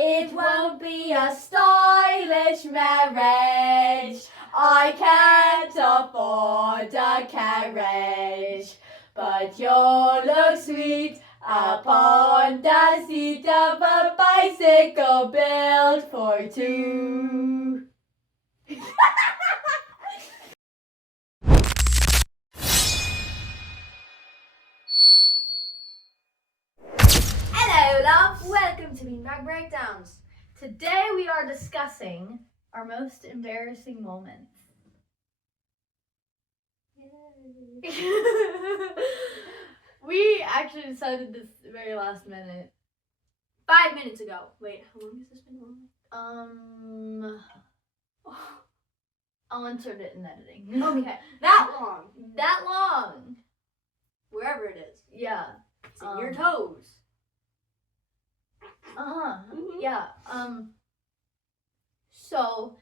It won't be a stylish marriage. I can't afford a carriage, but you'll look sweet upon the seat of a bicycle built for two. Hello, loves! Welcome to Beanbag Breakdowns. Today we are discussing our most embarrassing moments. We actually decided this very last minute. 5 minutes ago. Wait, how long has this been on? I'll insert it in editing. Okay, that long. That long. Wherever it is. Yeah. It's in your toes. Mm-hmm. Yeah. So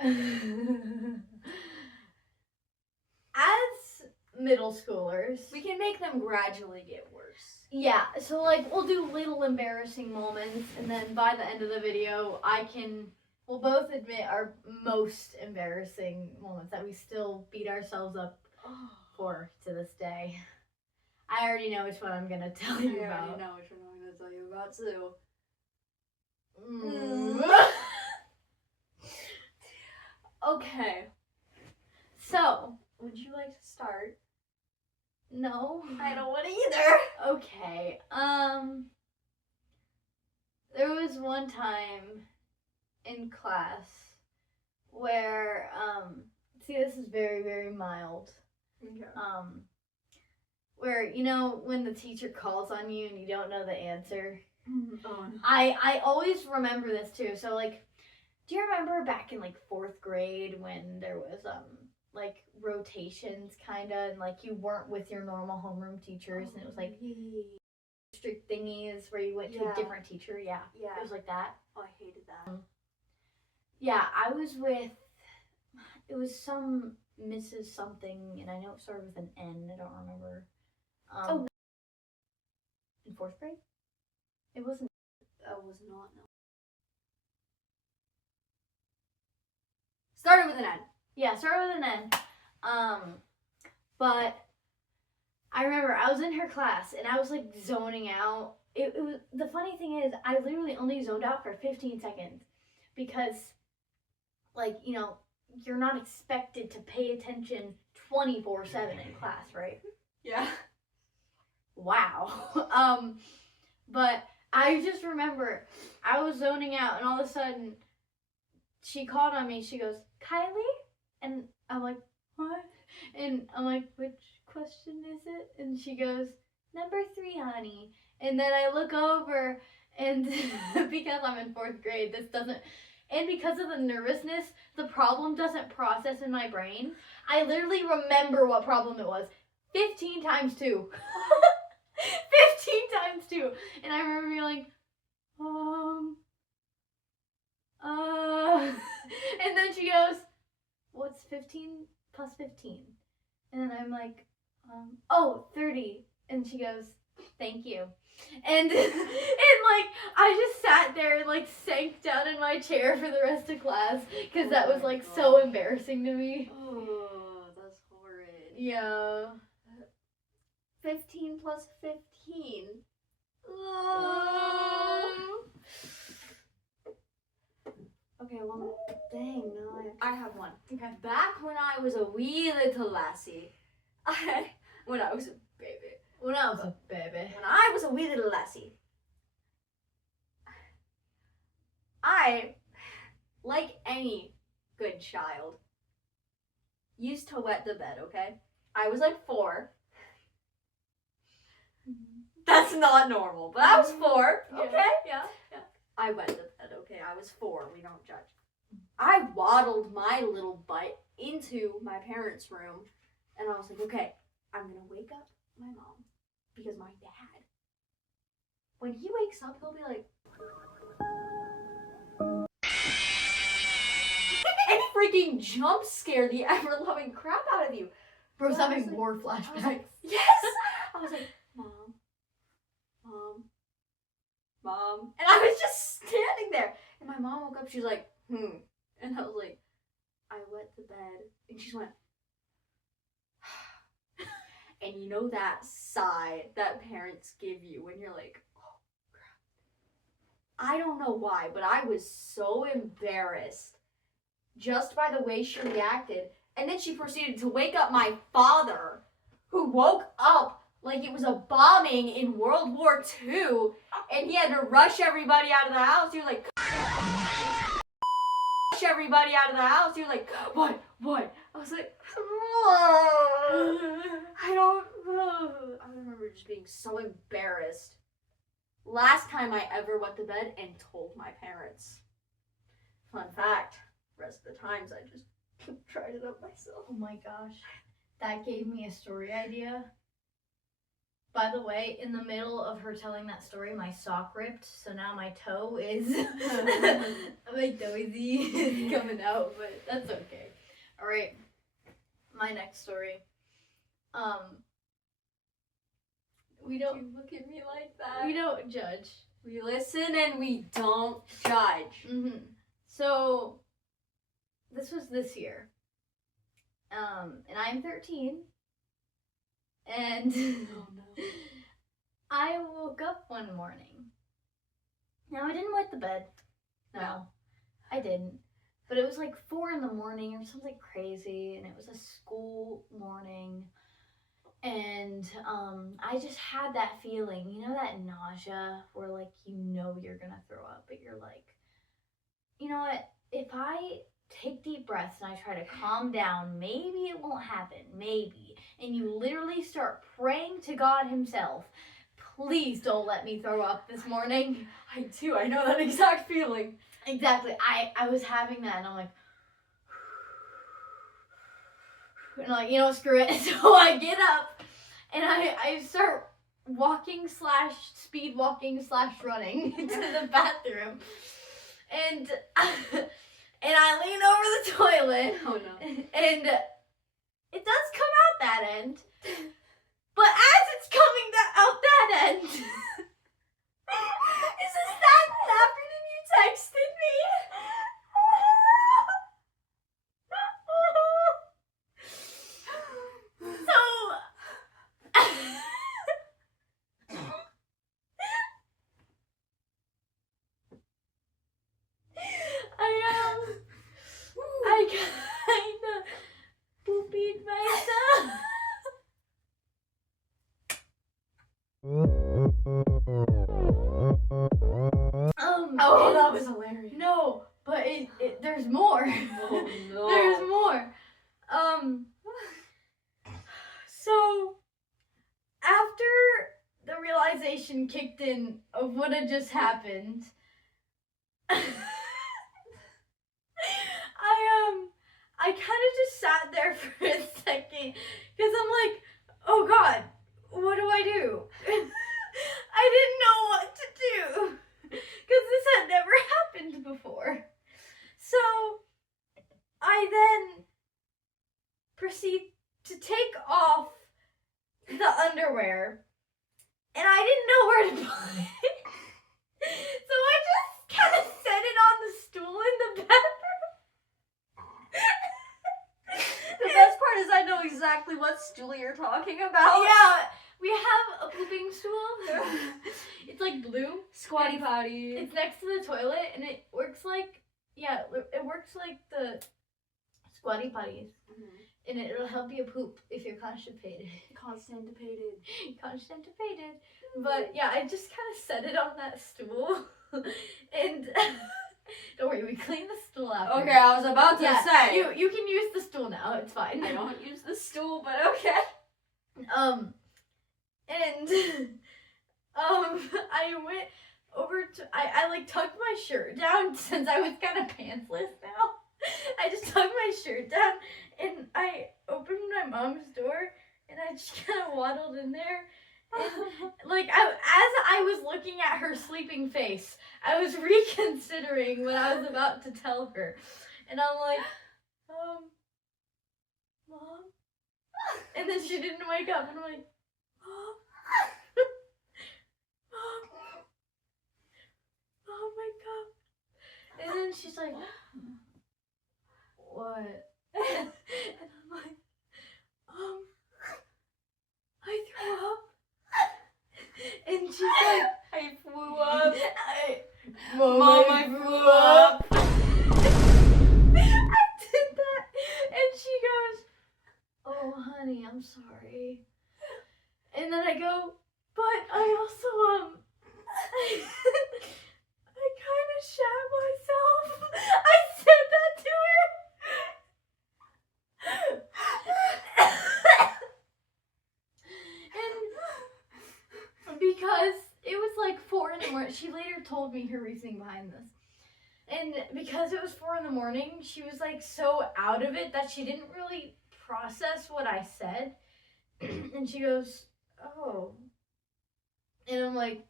as middle schoolers, We can make them gradually get worse. yeah, so like we'll do little embarrassing moments, and then by the end of the video we'll both admit our most embarrassing moments that we still beat ourselves up for to this day. I already know which one I'm gonna tell you I about. already know which one I'm going to tell you about too. Okay, So, would you like to start? no. I don't want to either. Okay. There was one time in class where see, this is very, very mild. Okay. Where, you know, when the teacher calls on you and you don't know the answer. Oh, no. I always remember this too. So like, do you remember back in like 4th grade when there was like rotations kinda, and like you weren't with your normal homeroom teachers, and it was like strict thingies where you went to a different teacher? Yeah. Yeah. It was like that. Oh, I hated that. Yeah, I was with, it was some Mrs. something, and I know it started with an N. I don't remember. In 4th grade? It wasn't. I was not. No. Started with an N. Yeah, started with an N. But I remember I was in her class and I was like zoning out. It was, the funny thing is, I literally only zoned out for 15 seconds because, like, you know, you're not expected to pay attention 24/7 in class, right? Yeah. Wow. But I just remember I was zoning out, and all of a sudden she called on me. She goes, "Kylie?" And I'm like, "What?" And I'm like, "Which question is it?" And she goes, "Number 3, honey." And then I look over, and because I'm in 4th grade, and because of the nervousness, the problem doesn't process in my brain. I literally remember what problem it was 15 times 2. 15 times 2. And I remember being like, and then she goes, "What's 15 plus 15? And then I'm like, 30. And she goes, "Thank you." And like I just sat there and like sank down in my chair for the rest of class because that was like so embarrassing to me. Oh, that's horrid. Yeah. 15 plus 15. Okay, well, dang, no, I have one. Okay. Back when I was a wee little lassie, when I was a baby, When I was a baby. when I was a wee little lassie, I, like any good child, used to wet the bed, okay? I was like 4. That's not normal, but I was 4, okay? Yeah. I wet the bed, okay? I was 4, we don't judge. I waddled my little butt into my parents' room, and I was like, okay, I'm gonna wake up my mom, because my dad, when he wakes up, he'll be like, and freaking jump scare the ever-loving crap out of you. Bro's So I was having like- war I was flashbacks. like, yes! I was like, Mom, Mom. And I was just standing there. And my mom woke up, she was like, And I was like, I wet the bed. And she just went, and you know that sigh that parents give you when you're like, oh crap. I don't know why, but I was so embarrassed just by the way she reacted. And then she proceeded to wake up my father, who woke up like it was a bombing in World War II, and he had to rush everybody out of the house. He was like, rush everybody out of the house. He was like, what? I was like, I remember just being so embarrassed. Last time I ever went to bed and told my parents. Fun fact, rest of the times I just tried it up myself. Oh my gosh. That gave me a story idea. By the way, in the middle of her telling that story, my sock ripped, so now my toe is my toe is coming out, but that's okay. All right, my next story. We don't You look at me like that. we don't judge. We listen and we don't judge. So this was this year. And I'm 13. And Oh no. I woke up one morning. Now, I didn't wet the bed. No, I didn't. But it was like 4 in the morning or something crazy, and it was a school morning. And I just had that feeling, you know, that nausea where like you know you're gonna throw up, but you're like, you know what? If I take deep breaths and I try to calm down, maybe it won't happen. Maybe. And you literally start praying to God himself. Please don't let me throw up this morning. I do. I know that exact feeling. Exactly. I was having that, and I'm like, and like, you know, screw it. So I get up and I start walking / speed walking / running to the bathroom, and I lean over the toilet. Oh no. And it does come out that end. But as it's coming out that end, Is this that afternoon you texted me? so I kind of poopied myself. Oh, that was hilarious. No, but there's more. Oh no. There's more. So after the realization kicked in of what had just happened, I kind of just sat there for a second because I'm like, oh God, what do I do? I didn't know what to do because this had never happened before. So I then proceed to take off the underwear, and I didn't know where to put it. So I just kind of set it on the stool in the bathroom. The best part is I know exactly what stool you're talking about. Yeah, we have a pooping stool. It's like blue. Squatty potty. It's next to the toilet, and it works like, it works like the squatty potties. And it'll help you poop if you're constipated. Constipated. Constipated. But yeah, I just kind of set it on that stool. And don't worry, we cleaned the stool after. Okay, I was about to say. You can use the stool now, it's fine. I don't use the stool, but okay. I went over to, I like tucked my shirt down since I was kind of pantsless now. I just tucked my shirt down and I opened my mom's door and I just kind of waddled in there. And like, as I was looking at her sleeping face, I was reconsidering what I was about to tell her. And I'm like, Mom? And then she didn't wake up, and I'm like, Mom? then she's like, what? And I'm like, I threw up. And she's like, I flew up. Mom, I flew up. I did that. And she goes, oh, honey, I'm sorry. And then I go, but I also, I kind of shat myself. I said that to her. And because it was like 4 in the morning, she later told me her reasoning behind this. And because it was 4 in the morning, she was like so out of it that she didn't really process what I said. And she goes, oh. And I'm like,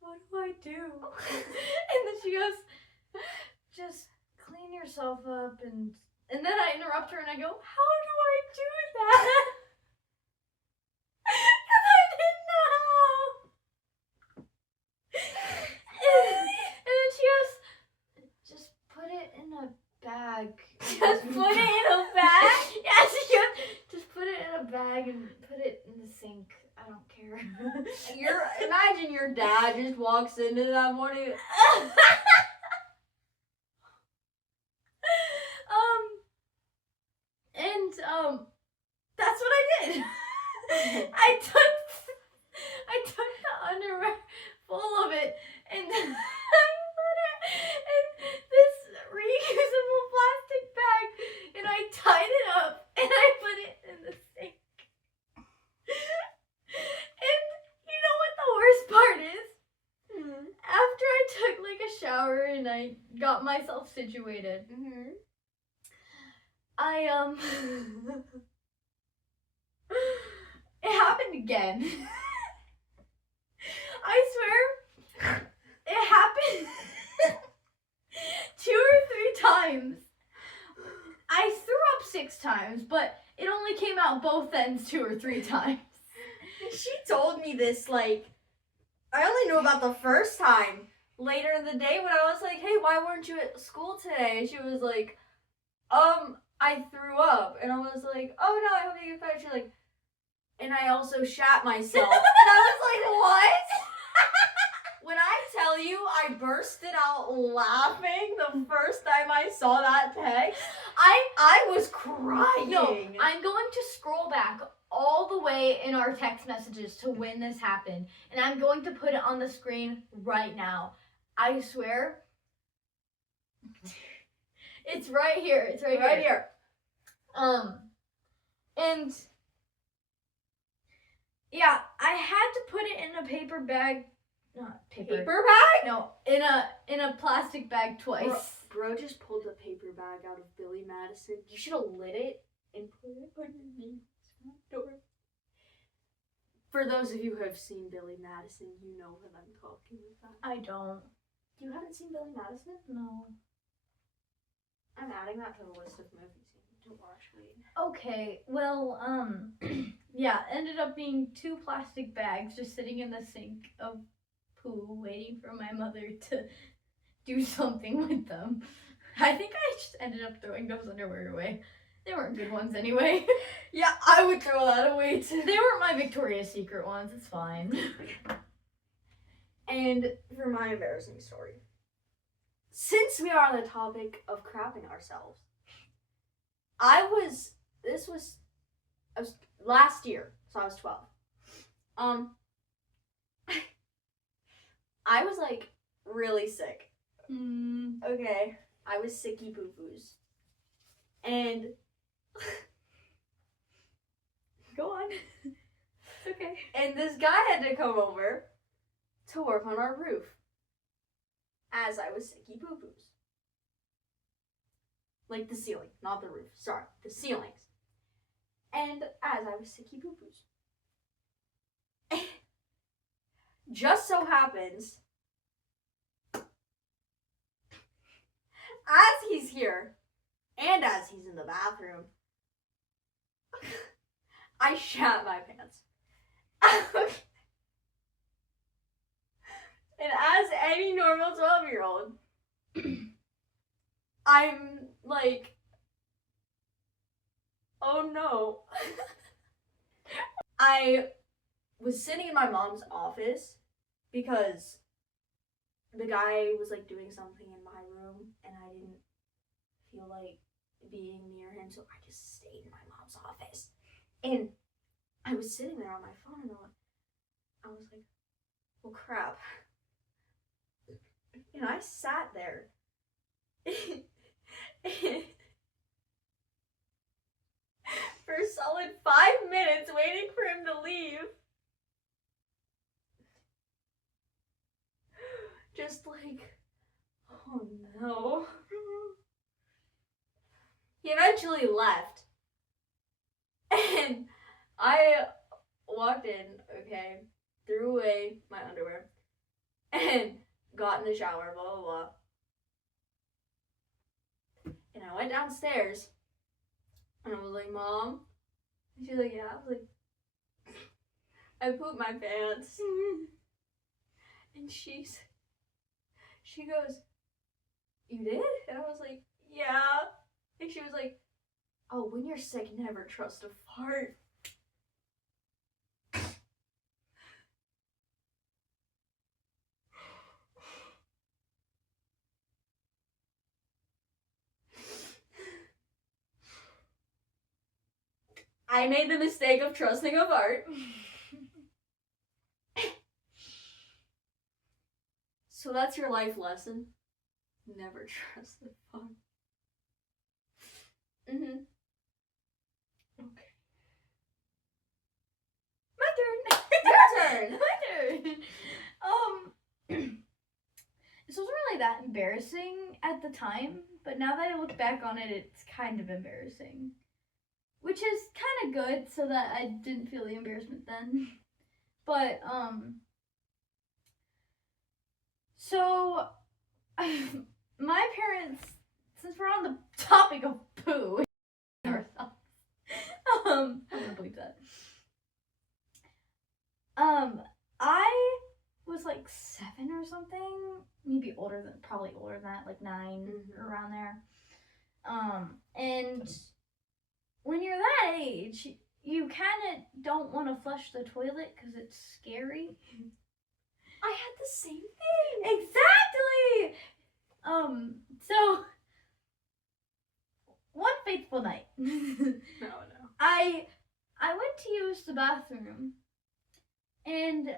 what do I do? And then she goes, just clean yourself up. And then I interrupt her and I go, how do I do that? Because I didn't know how. And then she goes, just put it in a bag. Just put it in a bag? Yeah, she goes, just put it in a bag and put it in the sink. I don't care. Imagine your dad just walks into that morning. That's what I did. I took the underwear full of it and I put it in this reusable plastic bag and I tied it up and I put it in the sink. And you know what the worst part is? After I took like a shower and I got myself situated, it happened again. I swear, it happened 2 or 3 times. I threw up 6 times, but it only came out both ends 2 or 3 times. She told me this, like, I only knew about the first time later in the day when I was like, hey, why weren't you at school today? And she was like, I threw up. And I was like, oh no, I hope you get better. She's like, and I also shat myself. And I was like, what? When I tell you I bursted out laughing the first time I saw that text, I was crying. No, I'm going to scroll back all the way in our text messages to when this happened. And I'm going to put it on the screen right now. I swear. It's right here. It's right here. And yeah, I had to put it in a paper bag. Not paper. Paper bag? No, in a plastic bag twice. Bro just pulled the paper bag out of Billy Madison. You should have lit it and put it on your front door. For those of you who have seen Billy Madison, you know what I'm talking about. I don't. You haven't seen Billy Madison? No. I'm adding that to the list of movies you need to watch. Wait. Okay, well, yeah, ended up being 2 plastic bags just sitting in the sink of poo, waiting for my mother to do something with them. I think I just ended up throwing those underwear away. They weren't good ones anyway. Yeah, I would throw that away too. They weren't my Victoria's Secret ones, it's fine. And for my embarrassing story, since we are on the topic of crapping ourselves, I was last year, so I was 12. I was like really sick. Okay, I was sicky poo poos. And go on. It's okay. And this guy had to come over to work on our roof as I was sicky poo poos. Like the ceiling, not the roof. Sorry, the ceilings. And as I was sicky poo poos. Just so happens, as he's here, and as he's in the bathroom, I shat my pants. And as any normal 12-year-old, I'm like, oh no. I was sitting in my mom's office because the guy was like doing something in my room and I didn't feel like being near him, so I just stayed in my mom's office. And I was sitting there on my phone and I was like, well, crap. And I sat there. For a solid 5 minutes waiting for him to leave. Just like, oh no. He eventually left. And I walked in, okay, threw away my underwear, and got in the shower, blah, blah, blah. And I went downstairs, and I was like, Mom? And she's like, yeah. I was like, I pooped my pants. And she goes, you did? And I was like, yeah. And she was like, oh, when you're sick, never trust a fart. I made the mistake of trusting a fart. So that's your life lesson. Never trust a fart. Mm-hmm. Okay. My turn. Your turn. My turn. This wasn't really that embarrassing at the time, but now that I look back on it, it's kind of embarrassing. Which is kind of good, so that I didn't feel the embarrassment then. But, so, my parents, since we're on the topic of poo, ourselves, I'm gonna believe that. I was like 7 or something, maybe probably older than that, like 9, around there. And when you're that age, you kind of don't want to flush the toilet because it's scary. I had the same thing. Exactly. So one fateful night, No. I went to use the bathroom, and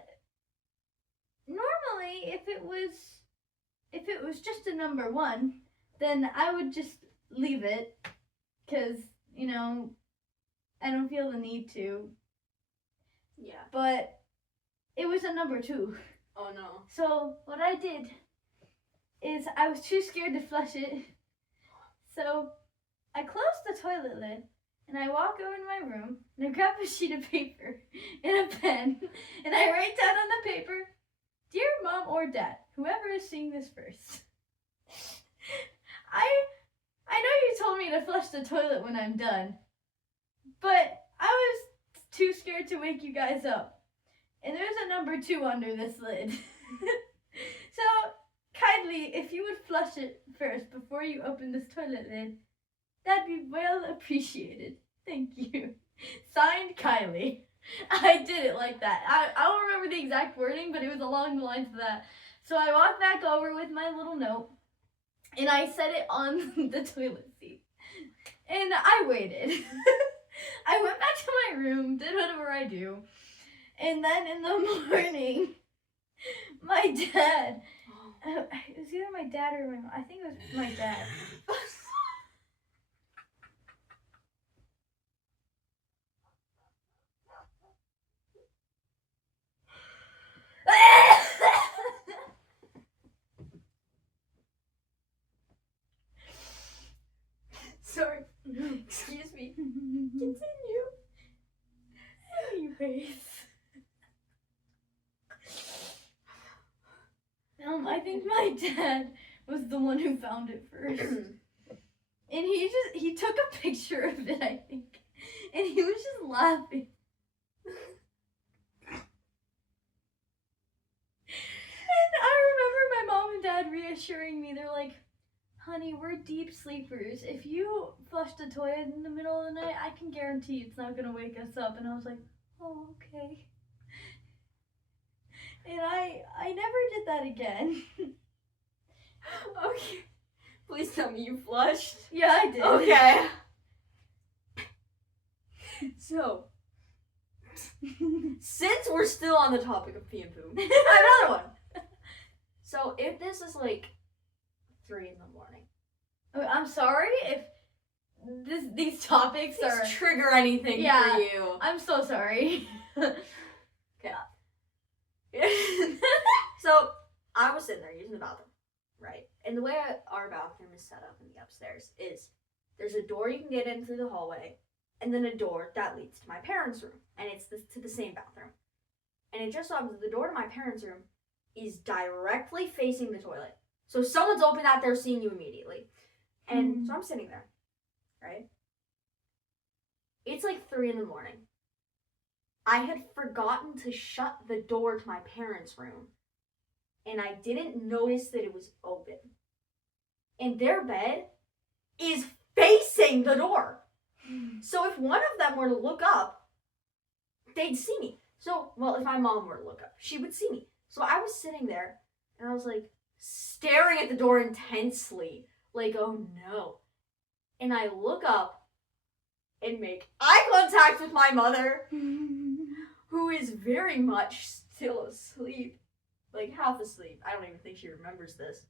normally if it was just a number 1, then I would just leave it, because I don't feel the need to. Yeah. But it was a number 2. Oh no. So what I did is I was too scared to flush it. So I closed the toilet lid and I walk over to my room and I grab a sheet of paper and a pen and I write down on the paper, "Dear Mom or Dad, whoever is seeing this first. I know you told me to flush the toilet when I'm done, but I was too scared to wake you guys up. And there's a number 2 under this lid. So, kindly, if you would flush it first before you open this toilet lid, that'd be well appreciated. Thank you. Signed, Kylie." I did it like that. I don't remember the exact wording, but it was along the lines of that. So I walked back over with my little note, and I set it on the toilet seat. And I waited. I went back to my room, did whatever I do. And then in the morning, my dad, it was either my dad or my mom. I think it was my dad. Sorry. Excuse me. Continue. Anyways. I think my dad was the one who found it first. And he took a picture of it, I think. And he was just laughing. And I remember my mom and dad reassuring me. They're like, honey, we're deep sleepers. If you flush the toilet in the middle of the night, I can guarantee it's not gonna wake us up. And I was like, oh, okay. And I never did that again. Okay. Please tell me you flushed. Yeah, I did. Okay. So, since we're still on the topic of pee and poo, I have another one. So, if this is like 3 in the morning, I'm sorry if these topics are. please trigger anything Yeah. for you. I'm so sorry. So, I was sitting there using the bathroom, right? And the way our bathroom is set up in the upstairs is there's a door you can get in through the hallway, and then a door that leads to my parents' room, and it's to the same bathroom. And it just so happens the door to my parents' room is directly facing the toilet. So if someone's open that, they're seeing you immediately. And so I'm sitting there, right? It's like 3 in the morning. I had forgotten to shut the door to my parents' room, and I didn't notice that it was open. And their bed is facing the door. So if one of them were to look up, they'd see me. So, well, if my mom were to look up, she would see me. So I was sitting there, and I was like, staring at the door intensely, like, oh no. And I look up and make eye contact with my mother, who is very much still asleep, like half asleep. I don't even think she remembers this.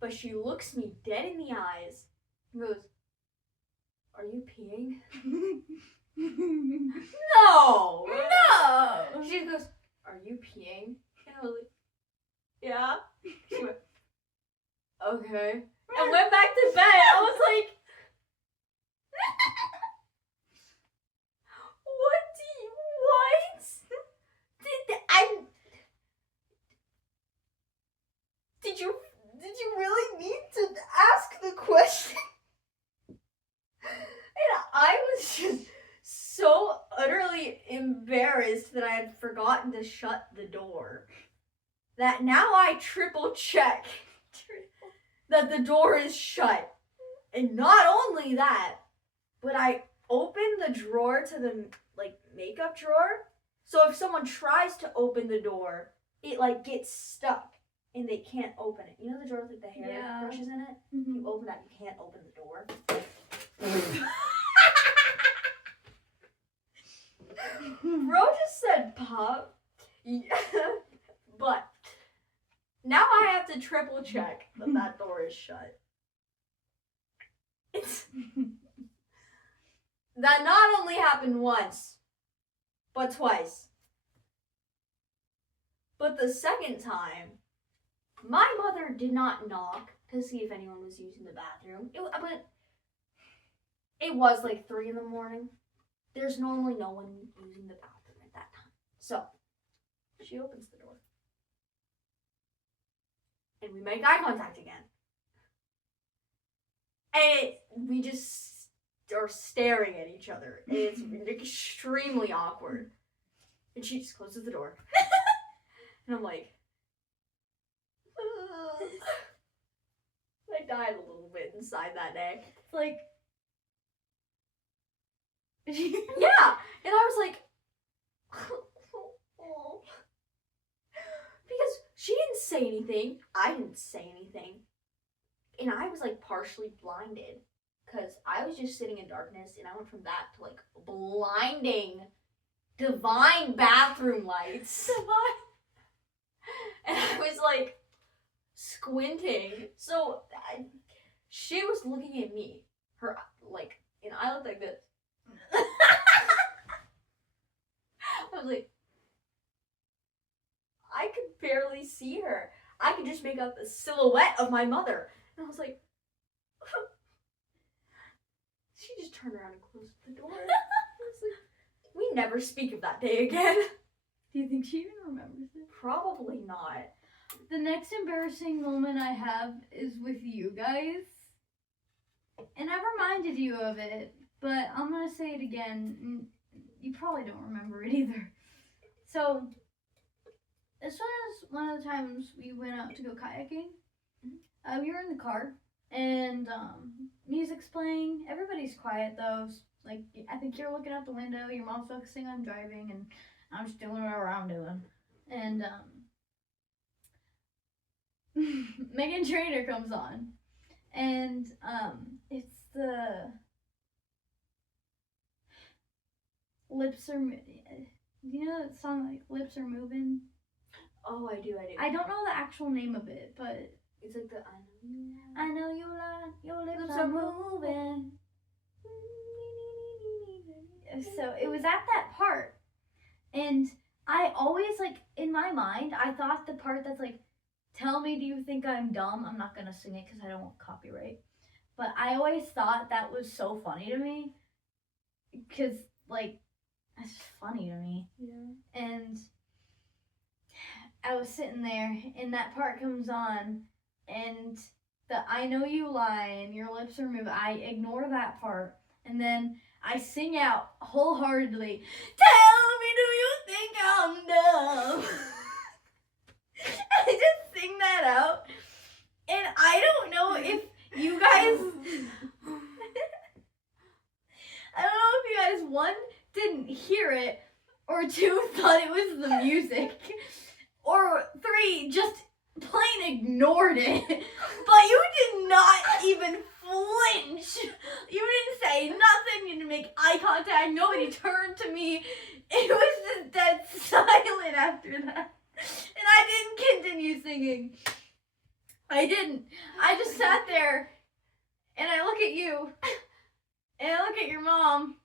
But she looks me dead in the eyes and goes, are you peeing? No! No! She goes, are you peeing? And I was like, yeah. She went, okay. And went back to bed. I was like, what? Did you really need to ask the question? And I was just so utterly embarrassed that I had forgotten to shut the door that now I triple check that the door is shut. And not only that, but I open the drawer to the makeup drawer. So if someone tries to open the door, it gets stuck and they can't open it. You know the drawer with the hair brushes in it? Mm-hmm. You open that, you can't open the door. Bro just said pop. Yeah. But now I have to triple check that door is shut. It's that not only happened once, but twice. But the second time, my mother did not knock to see if anyone was using the bathroom. But it was like 3 in the morning. There's normally no one using the bathroom at that time. So, she opens the door. And we make eye contact again. And we just are staring at each other. And it's extremely awkward. And she just closes the door. And I'm like, I died a little bit inside that day. It's like, yeah. And I was like, because she didn't say anything. I didn't say anything. And I was partially blinded because I was just sitting in darkness, and I went from that to blinding divine bathroom lights. And I was squinting. So she was looking at me. Her and I looked like this. I was like, I could barely see her. I could just make out the silhouette of my mother. And I was like, she just turned around and closed the door. I was like, we never speak of that day again. Do you think she even remembers it? Probably not. The next embarrassing moment I have is with you guys. And I've reminded you of it, but I'm going to say it again. You probably don't remember it either. So, this was one of the times we went out to go kayaking. You're in the car, and music's playing. Everybody's quiet though. Like, I think you're looking out the window. Your mom's focusing on driving, and I'm just doing whatever I'm doing. And Megan Trainor comes on, and it's the Lips Are. Do you know that song, like Lips Are Moving? Oh, I do. I don't know the actual name of it, but It's like the I know you lie, your lips are moving. So it was at that part, and I always, like, in my mind, I thought the part that's like, tell me, do you think I'm dumb? I'm not gonna sing it because I don't want copyright. But I always thought that was so funny to me, because, like, that's just funny to me. Yeah. And I was sitting there, and that part comes on, and the I know you lie and your lips are moving. I ignore that part, and then I sing out wholeheartedly, tell me, do you think I'm dumb? I just sing that out, and I don't know if you guys, I don't know if you guys, one, didn't hear it, or two, thought it was the music, or three, just plain ignored it. But you did not even flinch. You didn't say nothing. You didn't make eye contact. Nobody turned to me. It was just dead silent after that. And I didn't continue singing. I didn't. I just sat there, and I look at you, and I look at your mom,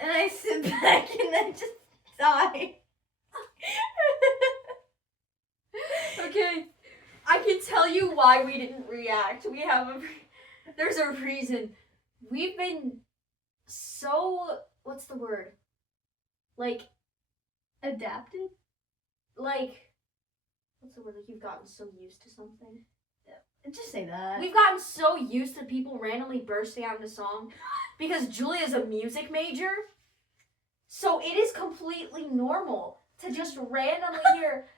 and I sit back, and I just die. Okay, I can tell you why we didn't react. There's a reason. We've been so, what's the word? Like, Adapted? like, what's the word? Like, you've gotten so used to something. Just say that. We've gotten so used to people randomly bursting out into song because Julia's a music major. So it is completely normal to just randomly hear,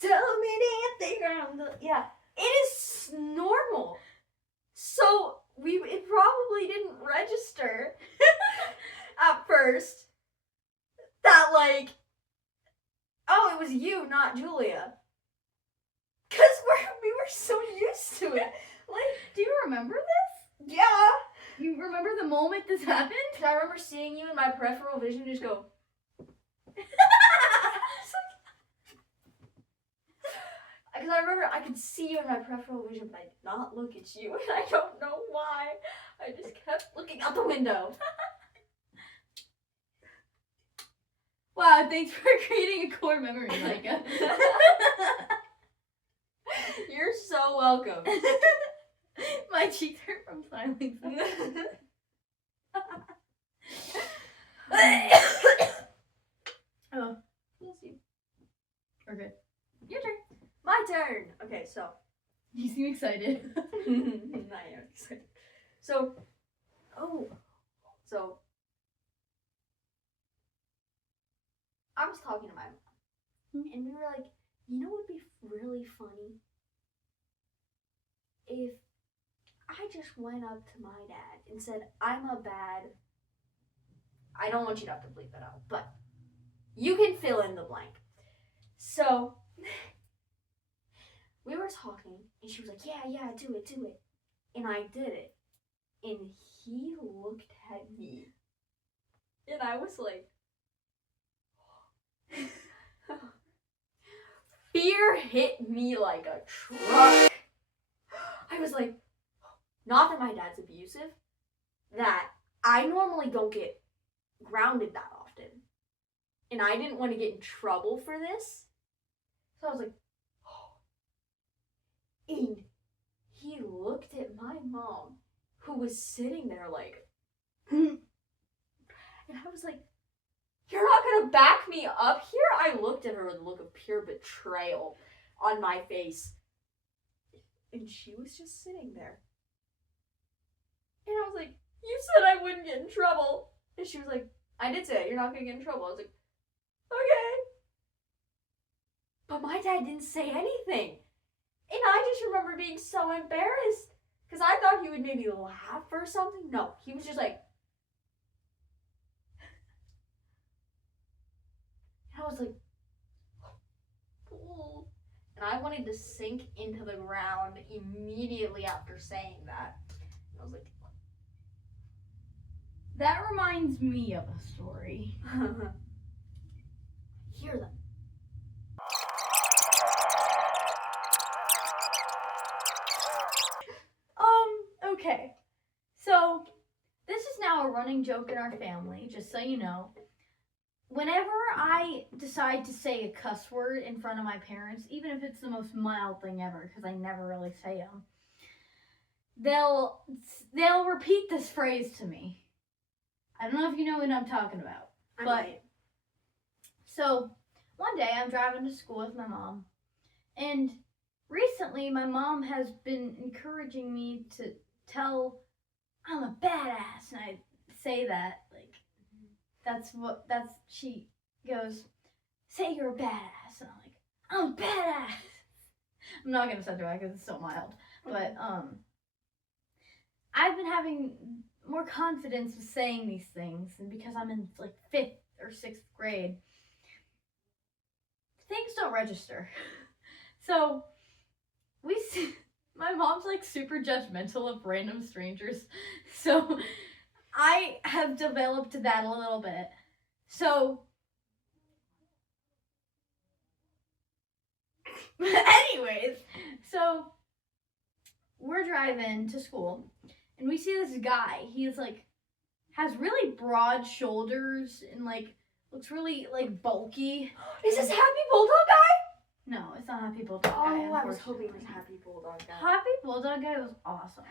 tell me anything around the... Yeah, it is normal. So it probably didn't register at first that, like, oh, it was you, not Julia. Because we were so used to it. Like, do you remember this? Yeah. You remember the moment this happened? I remember seeing you in my peripheral vision just go... Because I remember I could see you in my peripheral vision, but I did not look at you, and I don't know why. I just kept looking out the window. Wow, thanks for creating a core memory, Micah. You're so welcome. My cheeks hurt from smiling. Oh, bless you. We're good. Your turn. My turn. Okay, so. You seem excited. I am excited. So, I was talking to my mom, and we were like, you know what would be really funny? If I just went up to my dad and said, I don't want you to have to bleep that out, but you can fill in the blank. So, we were talking, and she was like, yeah, do it. And I did it. And he looked at me. And I was like, fear hit me like a truck. I was like, not that my dad's abusive, that I normally don't get grounded that often. And I didn't want to get in trouble for this. So I was like, and he looked at my mom, who was sitting there like, and I was like, you're not gonna back me up here? I looked at her with a look of pure betrayal on my face. And she was just sitting there. And I was like, you said I wouldn't get in trouble. And she was like, I did say it, you're not gonna get in trouble. I was like, okay. But my dad didn't say anything. And I just remember being so embarrassed because I thought he would maybe laugh or something. No, he was just like, and I was like, oh. And I wanted to sink into the ground immediately after saying that. And I was like, That reminds me of a story. hear them. Okay. So, this is now a running joke in our family, just so you know. Whenever I decide to say a cuss word in front of my parents, even if it's the most mild thing ever, because I never really say them, they'll repeat this phrase to me. I don't know if you know what I'm talking about. So, one day I'm driving to school with my mom, and recently my mom has been encouraging me to tell I'm a badass, and I say that, like, she goes, say you're a badass, and I'm like, I'm a badass. I'm not gonna say that because it's so mild, but, I've been having more confidence with saying these things, and because I'm in, like, 5th or 6th grade, things don't register. So, my mom's like super judgmental of random strangers. So, I have developed that a little bit. So, anyways, so we're driving to school and we see this guy. He's like, has really broad shoulders and like, looks really like bulky. Is this Happy Bulldog guy? No, it's not Happy Bulldog guy. Oh, I was hoping it was Happy Bulldog guy. Happy Bulldog guy was awesome.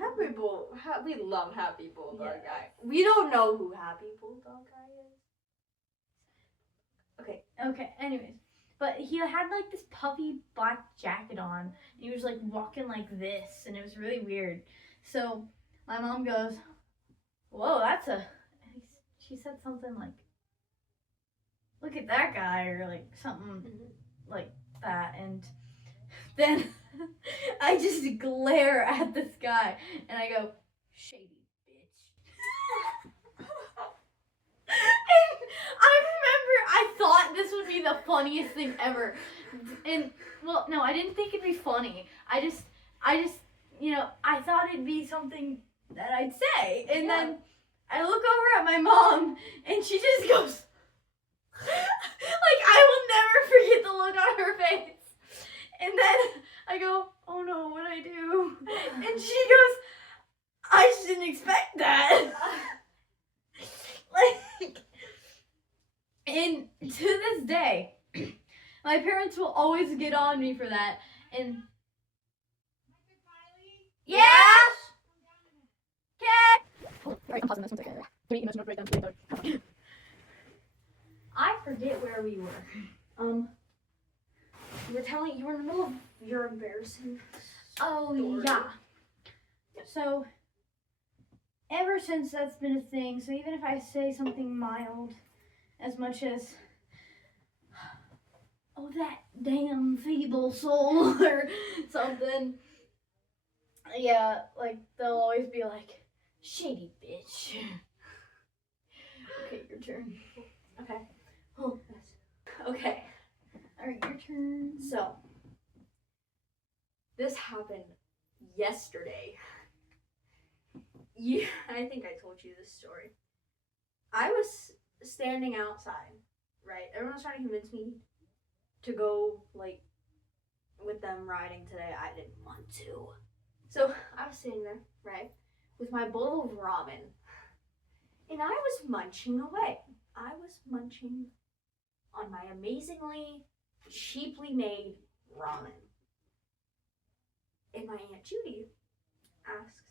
We love Happy Bulldog Yes. guy. We don't know who Happy Bulldog guy is. Okay, anyways. But he had like this puffy black jacket on. And he was like walking like this, and it was really weird. So my mom goes, whoa, she said something like, look at that guy, or like something like that. And then I just glare at this guy, and I go, shady bitch. And I remember I thought this would be the funniest thing ever. And, well, no, I didn't think it'd be funny. I just, I thought it'd be something that I'd say. And then I look over at my mom, and she just goes, like, I will never forget the look on her face. And then I go, oh no, what'd I do? And she goes, I just didn't expect that. Like, and to this day, my parents will always get on me for that. And yes. Okay. Alright, I'm pausing this 1 second. 3 emotional breakdown. I forget where we were. You were in the middle of your embarrassing Oh story. yeah. So ever since that's been a thing, so even if I say something mild, as much as, oh, that damn feeble soul, or something, yeah, like, they'll always be like, shady bitch. Okay, your turn. Okay. Oh, yes. Okay. Alright, your turn. So, this happened yesterday. Yeah, I think I told you this story. I was standing outside, right? Everyone was trying to convince me to go, like, with them riding today. I didn't want to. So, I was sitting there, right, with my bowl of ramen. And I was munching away. I was munching on my amazingly cheaply made ramen. And my Aunt Judy asks,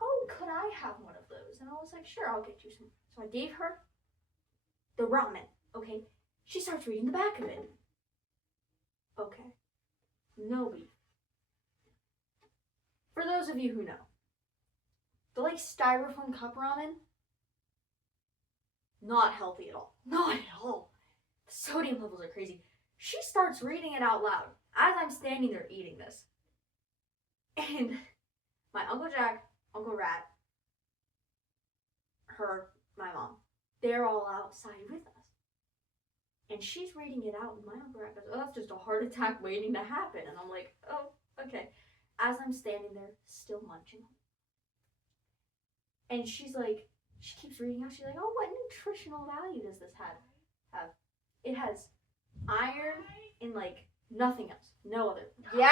oh, could I have one of those? And I was like, sure, I'll get you some. So I gave her the ramen, okay? She starts reading the back of it. Okay. No beef. For those of you who know, the like styrofoam cup ramen, not healthy at all. Not at all. The sodium levels are crazy. She starts reading it out loud as I'm standing there eating this. And my Uncle Jack, Uncle Rat, her, my mom, they're all outside with us. And she's reading it out, and my Uncle Rat goes, oh, that's just a heart attack waiting to happen. And I'm like, oh, okay. As I'm standing there, still munching. And she's like, she keeps reading out. She's like, oh, what nutritional value does this have? It has iron and, like, nothing else. No other. Yeah?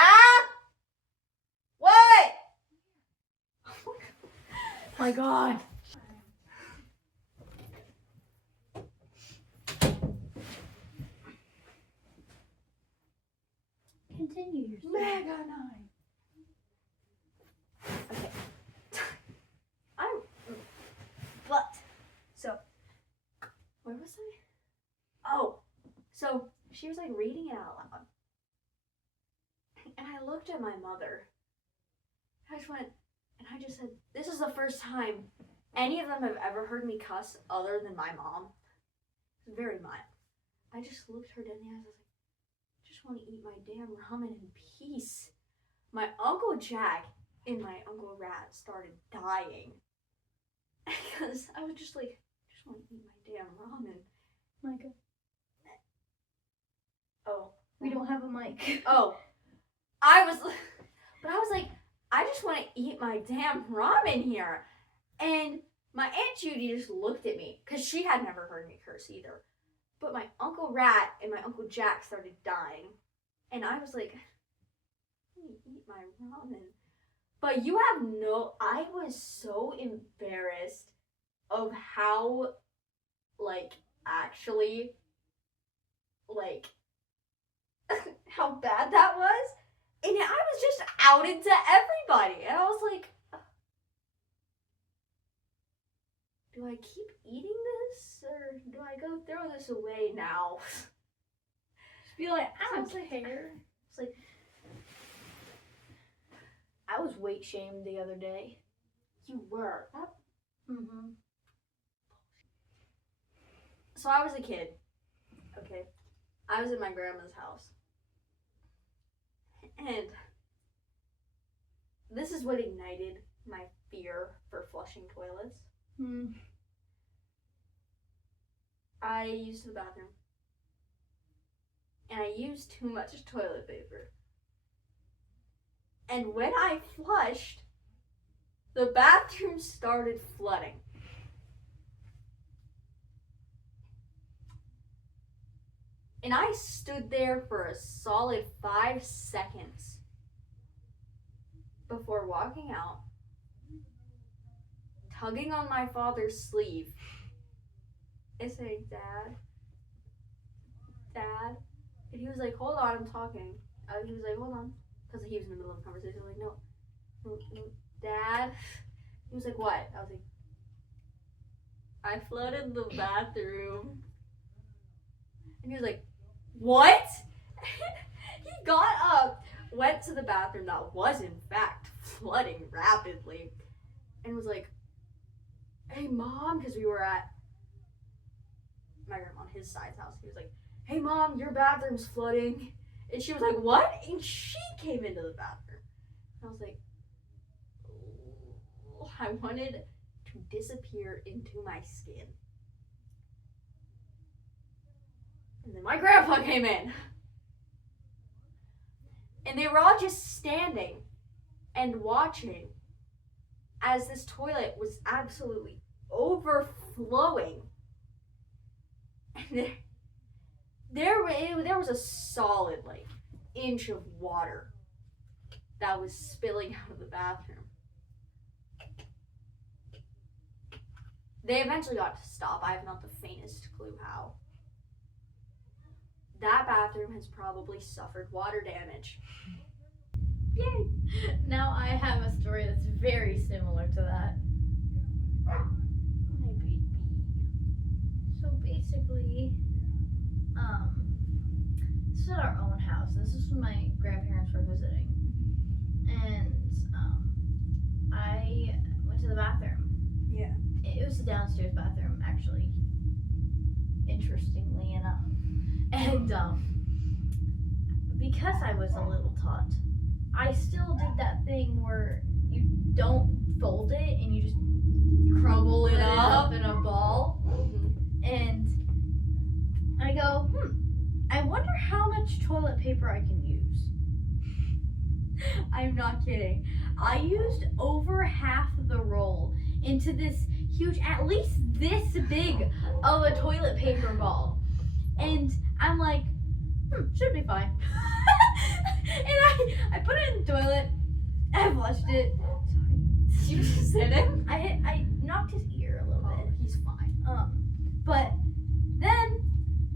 What? My God. Continue your story. Mega 9. Okay. But, so, where was I? Oh, so she was like reading it out loud. And I looked at my mother. I just went, and I just said, this is the first time any of them have ever heard me cuss other than my mom. It's very mild. I just looked her dead in the eyes. I was like, I just want to eat my damn ramen in peace. My Uncle Jack and my Uncle Rat started dying. Because I was just like, I just want to eat my damn ramen. Micah, Oh. we don't have a mic. Oh. But I was like, I just want to eat my damn ramen here. And my Aunt Judy just looked at me, because she had never heard me curse either. But my Uncle Rat and my Uncle Jack started dying. And I was like, let me eat my ramen. But I was so embarrassed of how, like, actually, like, how bad that was. And I was just outed to everybody. And I was like, do I keep eating this? Or do I go throw this away now? Just be like, I So don't it's like- care. It's like, I was weight shamed the other day. you were. Mm-hmm. So I was a kid. Okay. I was at my grandma's house. And this is what ignited my fear for flushing toilets. Mm. I used the bathroom. And I used too much toilet paper. And when I flushed, the bathroom started flooding. And I stood there for a solid 5 seconds before walking out, tugging on my father's sleeve, and saying, Dad, Dad. And he was like, hold on, I'm talking. He was like, hold on. Because he was in the middle of a conversation. I was like, no, Dad. He was like, what? I was like, I flooded the bathroom. And he was like, what? He got up, went to the bathroom that was in fact flooding rapidly, and was like, hey Mom, because we were at my grandma on his side's house. He was like, hey Mom, your bathroom's flooding. And she was like, what? And she came into the bathroom. And I was like, oh, I wanted to disappear into my skin. And then my grandpa came in. And they were all just standing and watching as this toilet was absolutely overflowing. And there was a solid, like, inch of water that was spilling out of the bathroom. They eventually got to stop. I have not the faintest clue how. That bathroom has probably suffered water damage. Yay! Now I have a story that's very similar to that. My baby. So basically, this is our own house. This is when my grandparents were visiting. And I went to the bathroom. Yeah. It was a downstairs bathroom, actually. Interestingly enough. And because I was a little tot, I still did that thing where you don't fold it and you just crumble it up in a ball. And I go, I wonder how much toilet paper I can use. I'm not kidding. I used over half the roll into this huge, at least this big of a toilet paper ball. And I'm like, should be fine. And I put it in the toilet. I flushed it. Sorry. Did you just hit him? I knocked his ear a little bit. He's fine. But then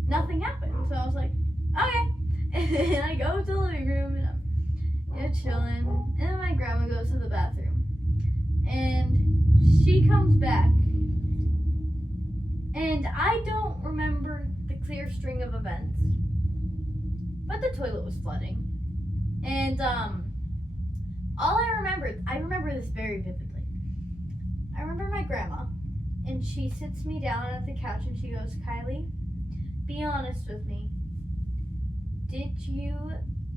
nothing happened. So I was like, okay. And I go to the living room and I'm chilling. And then my grandma goes to the bathroom. And she comes back. And I don't remember the clear string of events. But the toilet was flooding. And all I remember this very vividly. I remember my grandma, and she sits me down at the couch and she goes, Kylie, be honest with me. Did you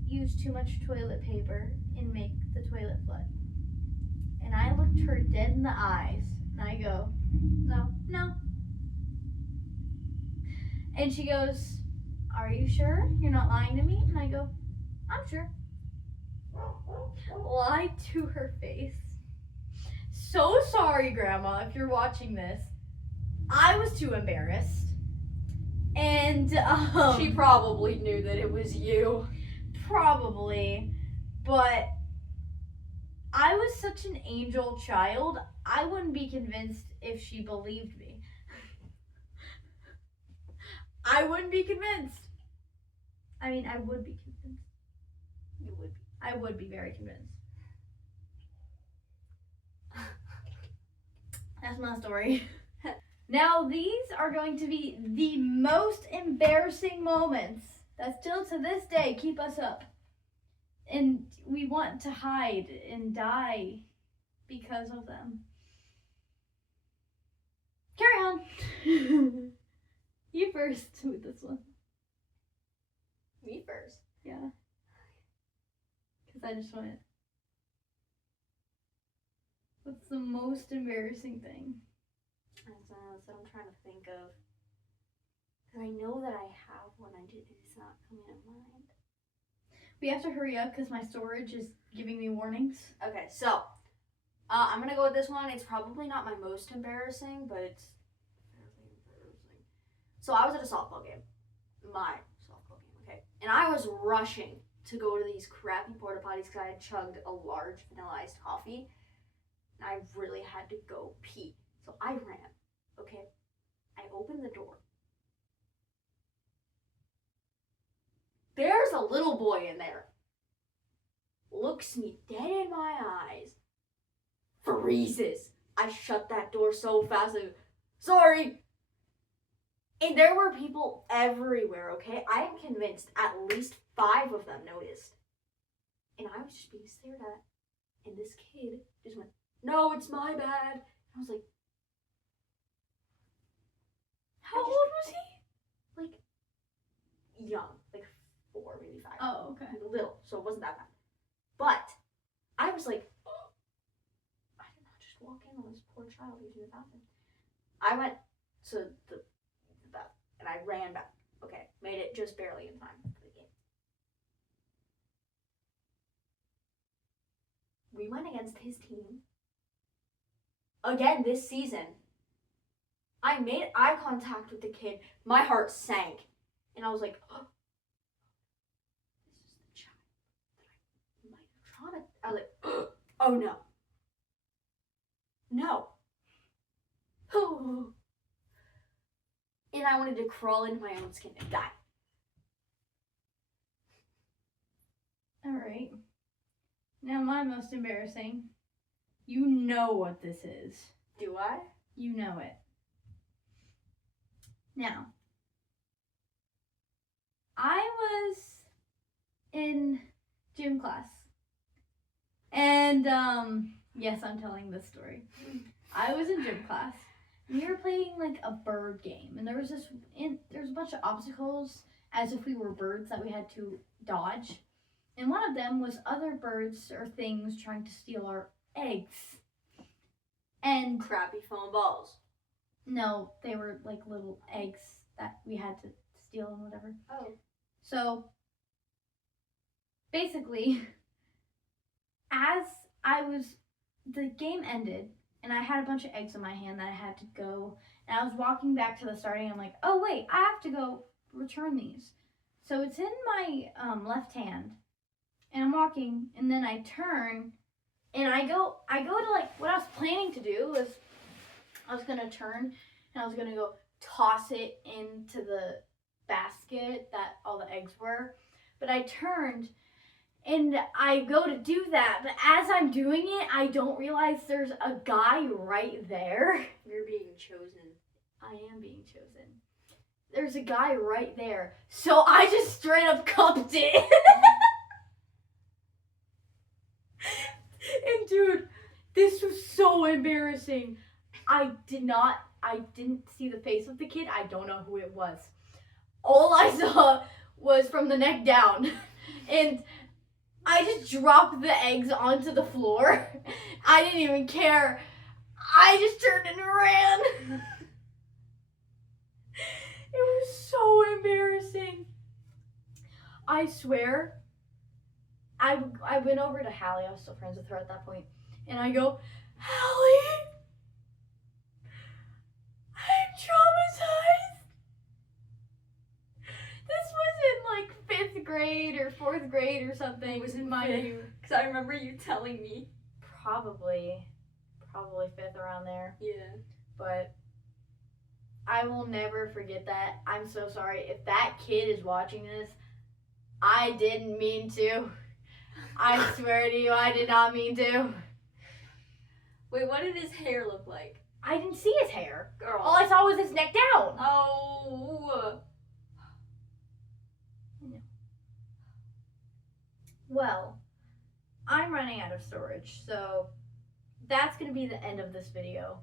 use too much toilet paper and make the toilet flood? And I looked her dead in the eyes and I go, no. And she goes, are you sure you're not lying to me? And I go, I'm sure. Lied to her face. So sorry, Grandma, if you're watching this. I was too embarrassed. And she probably knew that it was you. Probably. But I was such an angel child, I wouldn't be convinced if she believed me. I wouldn't be convinced. I mean, I would be convinced. You would be. I would be very convinced. That's my story. Now, these are going to be the most embarrassing moments that still to this day keep us up. And we want to hide and die because of them. Carry on. You first with this one. Me first. Yeah. Because I just went. What's the most embarrassing thing? That's what I'm trying to think of. Because I know that I have one. It's not coming to mind. We have to hurry up because my storage is giving me warnings. Okay, so I'm gonna go with this one. It's probably not my most embarrassing, but it's fairly embarrassing. So I was at a softball game, my softball game, okay, and I was rushing to go to these crappy porta potties because I had chugged a large vanilla iced coffee, and I really had to go pee. So I ran. Okay, I opened the door. There's a little boy in there. Looks me dead in my eyes. Freezes. I shut that door so fast. Sorry. And there were people everywhere, okay? I am convinced at least 5 of them noticed. And I was just being stared at. And this kid just went, no, it's my bad. And I was like, How old was he? like, young. Like 4, maybe 5. Oh, okay. Little, so it wasn't that bad. But I was like, oh, I did not just walk in on this poor child using the bathroom. I went to the bathroom and I ran back. Okay, made it just barely in time for the game. We went against his team again this season. I made eye contact with the kid. My heart sank. And I was like, oh, this is the child that I might have traumatized. I was like, oh no. No. Oh. And I wanted to crawl into my own skin and die. Alright. Now my most embarrassing. You know what this is. Do I? You know it. Now, I was in gym class. And, yes, I'm telling this story. I was in gym class. And we were playing, like, a bird game. And there was a bunch of obstacles as if we were birds that we had to dodge. And one of them was other birds or things trying to steal our eggs. And Crappy foam balls. no, they were like little eggs that we had to steal and whatever. Oh. So basically, as the game ended and I had a bunch of eggs in my hand that I had to go, and I was walking back to the starting. I'm like, oh wait, I have to go return these. So it's in my left hand, and I'm walking, and then I turn, and I go to like what I was planning to do was I was gonna turn and I was gonna go toss it into the basket that all the eggs were, but I turned. And I go to do that, but as I'm doing it, I don't realize there's a guy right there. You're being chosen. I am being chosen. There's a guy right there. So I just straight up cupped it. And dude, this was so embarrassing. I didn't see the face of the kid. I don't know who it was. All I saw was from the neck down. And I just dropped the eggs onto the floor. I didn't even care. I just turned and ran. It was so embarrassing. I swear, I went over to Hallie. I was still friends with her at that point. And I go, Hallie, I'm traumatized. This was in like 5th grade or 4th grade or something. It was in my fifth. Because I remember you telling me. Probably 5th around there. Yeah. But I will never forget that. I'm so sorry. If that kid is watching this, I didn't mean to. I swear to you, I did not mean to. Wait, what did his hair look like? I didn't see his hair. Girl. All I saw was his neck down. Oh. Well, I'm running out of storage, so that's going to be the end of this video.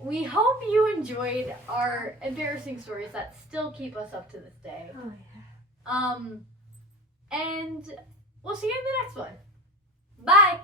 We hope you enjoyed our embarrassing stories that still keep us up to this day. Oh, yeah. And we'll see you in the next one. Bye.